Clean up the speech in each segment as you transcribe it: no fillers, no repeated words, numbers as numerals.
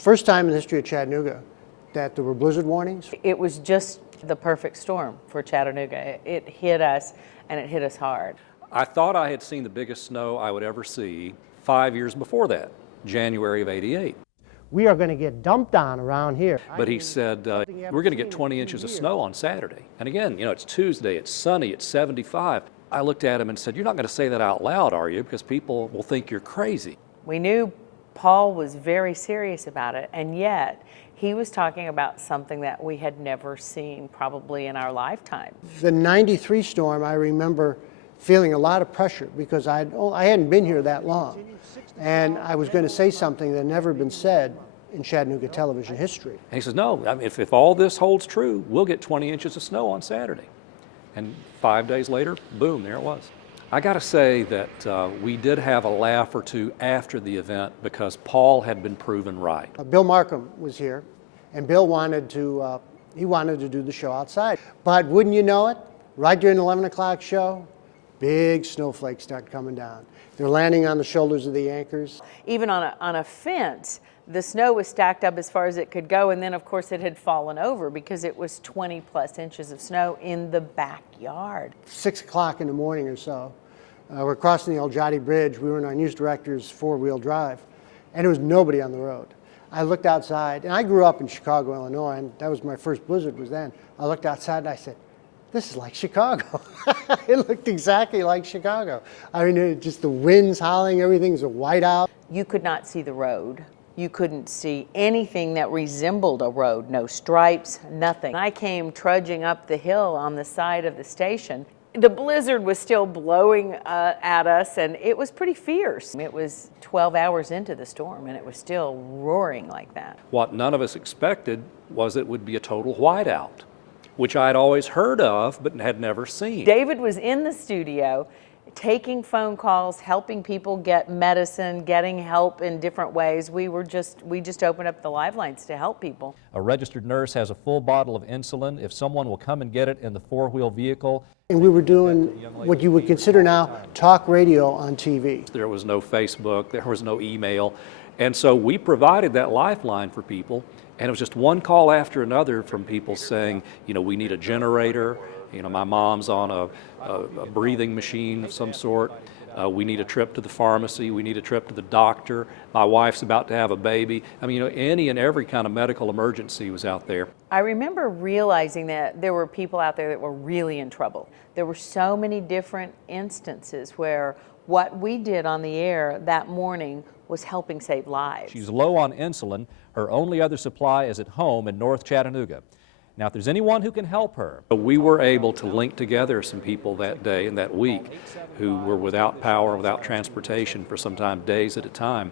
the first time in the history of Chattanooga that there were blizzard warnings. It was just the perfect storm for Chattanooga. It hit us, and it hit us hard. I thought I had seen the biggest snow I would ever see 5 years before that, January of '88. We are going to get dumped on around here. But he said, we're going to get 20 inches of snow on Saturday. And again, you know, it's Tuesday, it's sunny, it's 75. I looked at him and said, you're not going to say that out loud, are you? Because people will think you're crazy. We knew Paul was very serious about it, and yet he was talking about something that we had never seen probably in our lifetime. The '93 storm, I remember feeling a lot of pressure because I hadn't been here that long. And I was going to say something that had never been said in Chattanooga television history. And he says, no, I mean, if all this holds true, we'll get 20 inches of snow on Saturday. And 5 days later, boom, there it was. I got to say that we did have a laugh or two after the event because Paul had been proven right. Bill Markham was here, and Bill wanted to do the show outside. But wouldn't you know it, right during the 11 o'clock show, big snowflakes start coming down. They're landing on the shoulders of the anchors. Even on a fence, the snow was stacked up as far as it could go, and then of course it had fallen over because it was 20 plus inches of snow in the backyard. 6 o'clock in the morning or so, we're crossing the El Jadi Bridge. We were in our news director's four-wheel drive, and there was nobody on the road. I looked outside, and I grew up in Chicago, Illinois, and that was my first blizzard was then. I looked outside and I said, this is like Chicago. It looked exactly like Chicago. I mean, just the winds howling, everything's a whiteout. You could not see the road. You couldn't see anything that resembled a road, no stripes, nothing. I came trudging up the hill on the side of the station. The blizzard was still blowing at us, and it was pretty fierce. It was 12 hours into the storm, and it was still roaring like that. What none of us expected was it would be a total whiteout, which I'd always heard of but had never seen. David was in the studio taking phone calls, helping people get medicine, getting help in different ways. We just opened up the lifelines to help people. A registered nurse has a full bottle of insulin. If someone will come and get it in the four-wheel vehicle. And we were doing what you would consider now talk radio on TV. There was no Facebook, there was no email, and so we provided that lifeline for people, and it was just one call after another from people saying, you know, we need a generator, you know, my mom's on a breathing machine of some sort, we need a trip to the pharmacy, we need a trip to the doctor, my wife's about to have a baby. I mean, you know, any and every kind of medical emergency was out there. I remember realizing that there were people out there that were really in trouble. There were so many different instances where what we did on the air that morning was helping save lives. She's low on insulin. Her only other supply is at home in North Chattanooga. Now, if there's anyone who can help her. We were able to link together some people that day and that week who were without power, without transportation for sometimes days at a time.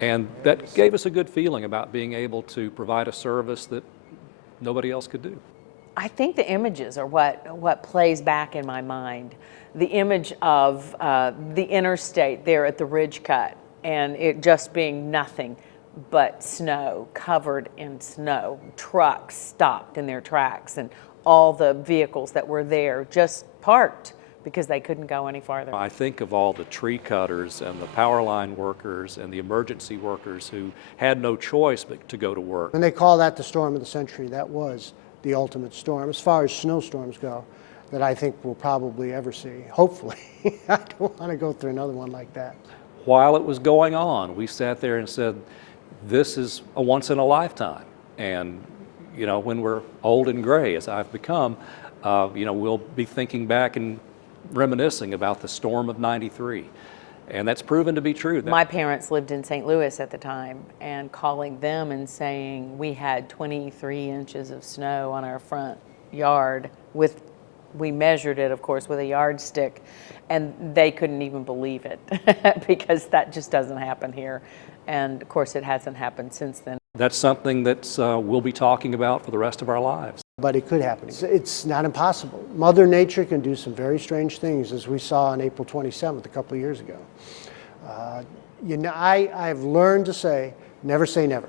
And that gave us a good feeling about being able to provide a service that nobody else could do. I think the images are what plays back in my mind. The image of the interstate there at the Ridge Cut, and it just being nothing but snow, covered in snow. Trucks stopped in their tracks, and all the vehicles that were there just parked because they couldn't go any farther. I think of all the tree cutters and the power line workers and the emergency workers who had no choice but to go to work. And they call that the storm of the century. That was the ultimate storm, as far as snowstorms go, that I think we'll probably ever see, hopefully. I don't want to go through another one like that. While it was going on, we sat there and said, this is a once in a lifetime. And, you know, when we're old and gray, as I've become, you know, we'll be thinking back and reminiscing about the storm of '93. And that's proven to be true. My parents lived in St. Louis at the time, and calling them and saying we had 23 inches of snow on our front yard we measured it, of course, with a yardstick, and they couldn't even believe it because that just doesn't happen here. And of course, it hasn't happened since then. That's something that we'll be talking about for the rest of our lives. But it could happen. It's not impossible. Mother Nature can do some very strange things, as we saw on April 27th a couple of years ago. You know, I've learned to say, never say never.